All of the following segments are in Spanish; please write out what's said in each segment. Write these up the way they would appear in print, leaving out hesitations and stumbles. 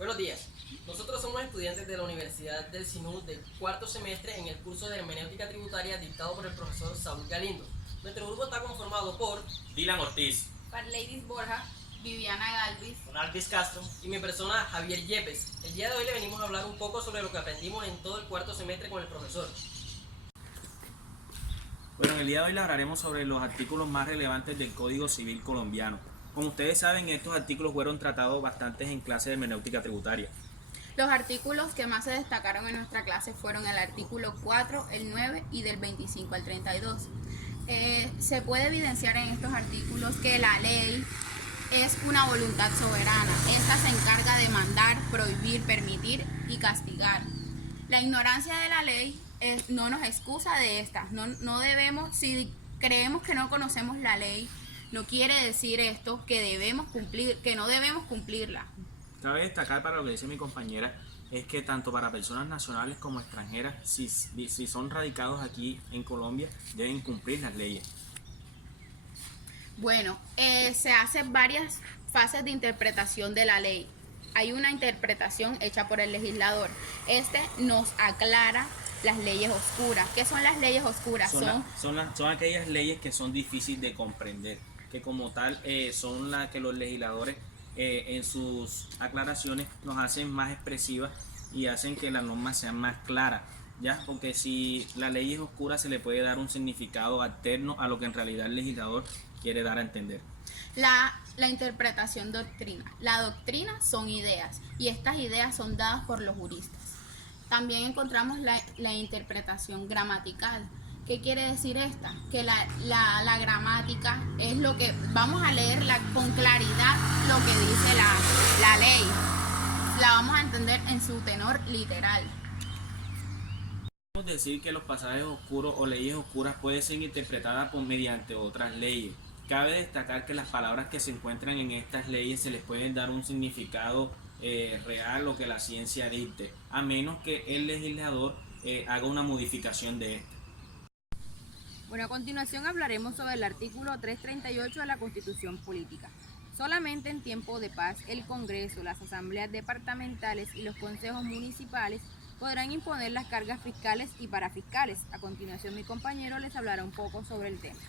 Buenos días. Nosotros somos estudiantes de la Universidad del SINU del cuarto semestre en el curso de Hermenéutica Tributaria dictado por el profesor Saúl Galindo. Nuestro grupo está conformado por Dylan Ortiz, Parleidis Borja, Viviana Galvis, Ronaldis Castro y mi persona Javier Yepes. El día de hoy le venimos a hablar un poco sobre lo que aprendimos en todo el cuarto semestre con el profesor. Bueno, en el día de hoy le hablaremos sobre los artículos más relevantes del Código Civil colombiano. Como ustedes saben, estos artículos fueron tratados bastantes en clase de hermenéutica tributaria. Los artículos que más se destacaron en nuestra clase fueron el artículo 4, el 9 y del 25 al 32. Se puede evidenciar en estos artículos que la ley es una voluntad soberana. Esta se encarga de mandar, prohibir, permitir y castigar. La ignorancia de la ley no nos excusa de esta. No debemos, si creemos que no conocemos la ley, no quiere decir esto que debemos cumplir, que no debemos cumplirla. Cabe destacar, para lo que dice mi compañera, es que tanto para personas nacionales como extranjeras, si son radicados aquí en Colombia, deben cumplir las leyes. Bueno, se hacen varias fases de interpretación de la ley. Hay una interpretación hecha por el legislador. Este nos aclara las leyes oscuras. ¿Qué son las leyes oscuras? Son aquellas leyes que son difíciles de comprender, que como tal son las que los legisladores en sus aclaraciones nos hacen más expresivas y hacen que las normas sean más claras, ¿ya? Porque si la ley es oscura se le puede dar un significado alterno a lo que en realidad el legislador quiere dar a entender. La interpretación doctrina. La doctrina son ideas y estas ideas son dadas por los juristas. También encontramos la interpretación gramatical. ¿Qué quiere decir esta? Que la gramática es lo que vamos a leer con claridad lo que dice la ley. La vamos a entender en su tenor literal. Podemos decir que los pasajes oscuros o leyes oscuras pueden ser interpretadas mediante otras leyes. Cabe destacar que las palabras que se encuentran en estas leyes se les pueden dar un significado real o que la ciencia dicte, a menos que el legislador haga una modificación de esta. Bueno, a continuación hablaremos sobre el artículo 338 de la Constitución Política. Solamente en tiempo de paz, el Congreso, las asambleas departamentales y los consejos municipales podrán imponer las cargas fiscales y parafiscales. A continuación, mi compañero les hablará un poco sobre el tema.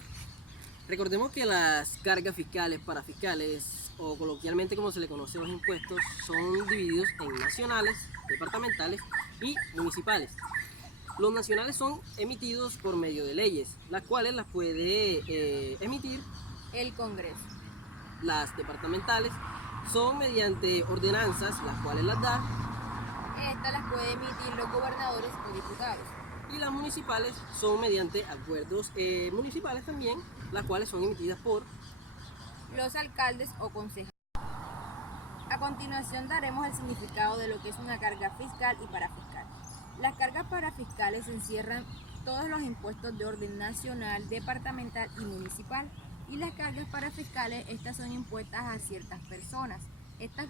Recordemos que las cargas fiscales, parafiscales o coloquialmente como se le conoce los impuestos son divididos en nacionales, departamentales y municipales. Los nacionales son emitidos por medio de leyes, las cuales las puede emitir El Congreso. Las departamentales son mediante ordenanzas, las cuales las da, Estas las puede emitir los gobernadores o diputados. y las municipales son mediante acuerdos municipales también, las cuales son emitidas por Los alcaldes o concejales. A continuación daremos el significado de lo que es una carga fiscal y parafiscal. Las cargas parafiscales encierran todos los impuestos de orden nacional, departamental y municipal. Y las cargas parafiscales, estas son impuestas a ciertas personas. Estas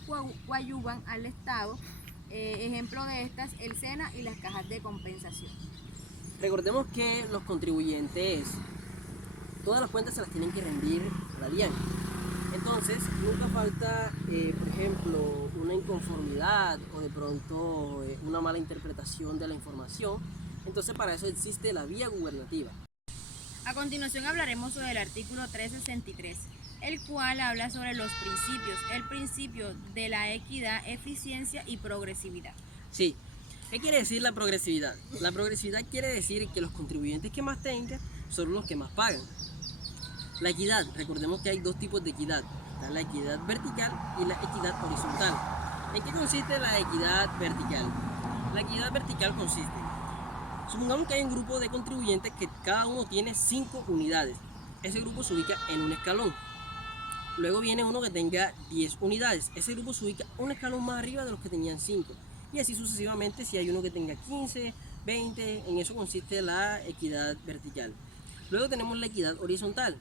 coadyuvan al Estado. Ejemplo de estas, el SENA y las cajas de compensación. Recordemos que los contribuyentes, todas las cuentas se las tienen que rendir a la DIAN. Entonces, nunca falta, por ejemplo, una inconformidad o de pronto una mala interpretación de la información. Entonces, para eso existe la vía gubernativa. A continuación hablaremos sobre el artículo 363, el cual habla sobre los principios, el principio de la equidad, eficiencia y progresividad. Sí, ¿qué quiere decir la progresividad? La progresividad quiere decir que los contribuyentes que más tengan son los que más pagan. La equidad, recordemos que hay dos tipos de equidad, está la equidad vertical y la equidad horizontal. ¿En qué consiste la equidad vertical? La equidad vertical consiste, supongamos que hay un grupo de contribuyentes que cada uno tiene 5 unidades. Ese grupo se ubica en un escalón. Luego viene uno que tenga 10 unidades. Ese grupo se ubica un escalón más arriba de los que tenían 5. Y así sucesivamente si hay uno que tenga 15, 20, en eso consiste la equidad vertical. Luego tenemos la equidad horizontal.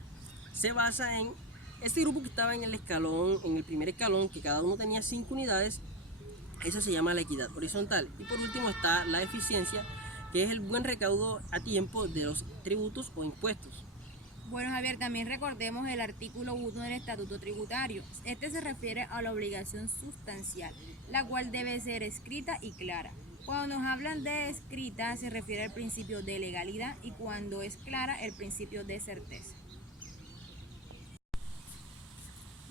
Se basa en este grupo que estaba en el escalón, en el primer escalón, que cada uno tenía 5 unidades. Eso se llama la equidad horizontal. Y por último está la eficiencia, que es el buen recaudo a tiempo de los tributos o impuestos. Bueno, Javier, también recordemos el artículo 1 del Estatuto Tributario. Este se refiere a la obligación sustancial, la cual debe ser escrita y clara. Cuando nos hablan de escrita, se refiere al principio de legalidad, y cuando es clara, el principio de certeza.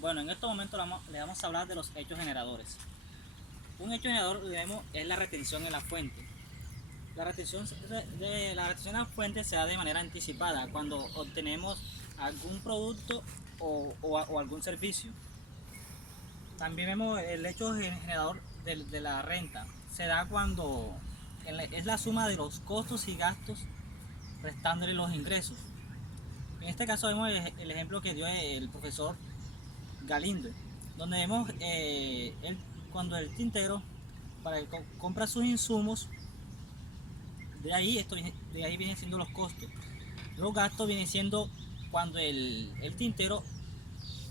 Bueno, en estos momentos le vamos a hablar de los hechos generadores. Un hecho generador, digamos, es la retención en la fuente. La retención en la fuente se da de manera anticipada cuando obtenemos algún producto o algún servicio. También vemos el hecho generador de la renta. Se da cuando es la suma de los costos y gastos restándole los ingresos. En este caso vemos el ejemplo que dio el profesor Galindo, donde vemos cuando el tintero compra sus insumos. De ahí vienen siendo los costos. Los gastos vienen siendo cuando el tintero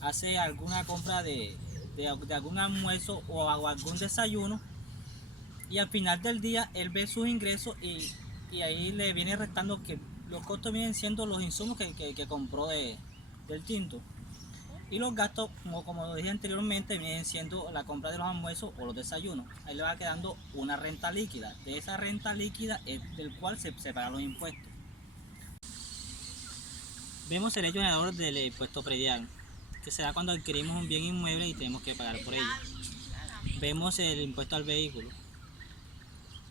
hace alguna compra de algún almuerzo o algún desayuno, y al final del día él ve sus ingresos y ahí le viene restando que los costos vienen siendo los insumos que compró del tinto. Y los gastos, como dije anteriormente, vienen siendo la compra de los almuerzos o los desayunos. Ahí le va quedando una renta líquida. De esa renta líquida es del cual se pagan los impuestos. Vemos el hecho generador del impuesto predial, que se da cuando adquirimos un bien inmueble y tenemos que pagar por ello. Vemos el impuesto al vehículo,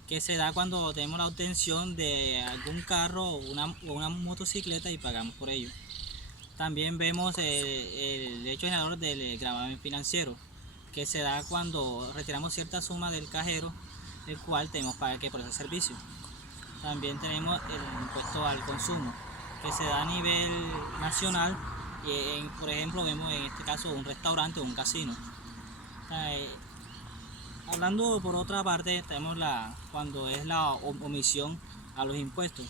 que se da cuando tenemos la obtención de algún carro o una motocicleta y pagamos por ello. También vemos el hecho generador del gravamen financiero, que se da cuando retiramos cierta suma del cajero, el cual tenemos que pagar por ese servicio. También tenemos el impuesto al consumo, que se da a nivel nacional, por ejemplo vemos en este caso un restaurante o un casino. Hablando por otra parte, tenemos cuando es la omisión a los impuestos,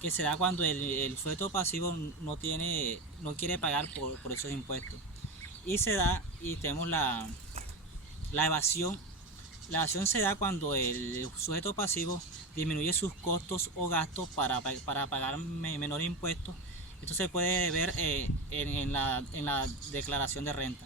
que se da cuando el sujeto pasivo no quiere pagar por esos impuestos. Y tenemos la evasión. La evasión se da cuando el sujeto pasivo disminuye sus costos o gastos para pagar menor impuestos. Esto se puede ver en la declaración de renta.